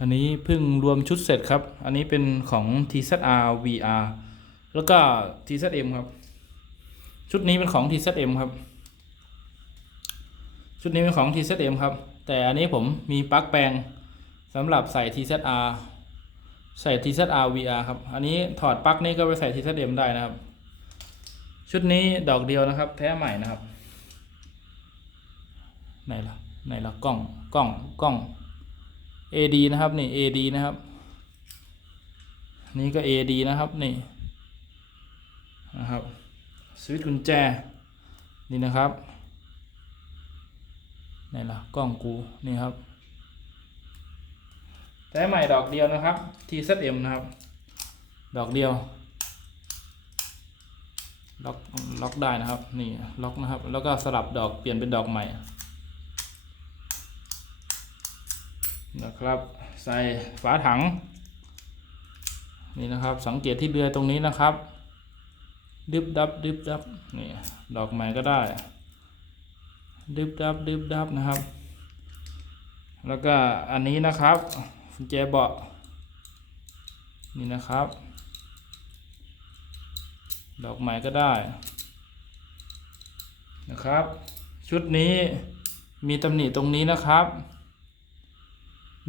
อันนี้เพิ่งรวมชุดเสร็จครับ อันนี้เป็นของ TZR VR แล้วก็ TZM ครับ ชุดนี้เป็นของ TZM ครับ ชุดนี้เป็นของ TZM ครับ แต่อันนี้ผมมีปลั๊กแปลงสำหรับใส่ TZR ใส่ TZR VR ครับ อันนี้ถอดปลั๊กนี้ก็ไปใส่ TZM ได้นะครับ ชุดนี้ดอกเดียวนะครับ แท้ใหม่นะครับ ไหนล่ะ ไหนล่ะกล้อง กล้อง กล้อง AD นะครับนี่ AD นะครับ นี่ก็ AD นะครับนี่นะครับสวิตช์กุญแจนี่นะครับไหนล่ะกล้องกูนี่ครับแท้ใหม่ดอกเดียวนะครับ TZM นะครับ ดอกเดียวล็อกล็อกได้นะครับ นี่ล็อกนะครับ แล้วก็สลับดอกเปลี่ยนเป็นดอกใหม่ นะครับ ใส่ฝาถัง นี่นะครับสังเกตที่เรือยตรงนี้นะครับ ดึบดับดึบดับนี่ดอกใหม่ก็ได้ ดึบดับดึบดับนะครับ แล้วก็อันนี้นะครับกุญแจเบาะนี่นะครับ ดอกไม้ก็ได้นะครับ ชุดนี้มีตำหนิตรงนี้นะครับ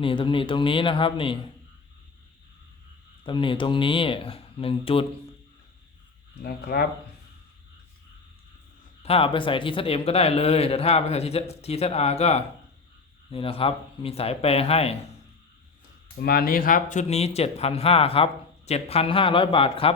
นี่ตำหนิตรงนี้นะครับนี่ตำหนิตรงนี้หนึ่งจุดนะครับ ถ้าเอาไปใส่ทีเซเอ็มก็ได้เลย แต่ถ้าเอาไปใส่ทีเซอาร์ก็นี่นะครับ มีสายแปรให้ ประมาณนี้ครับชุดนี้ 7,500 ครับ 7,500 บาทครับ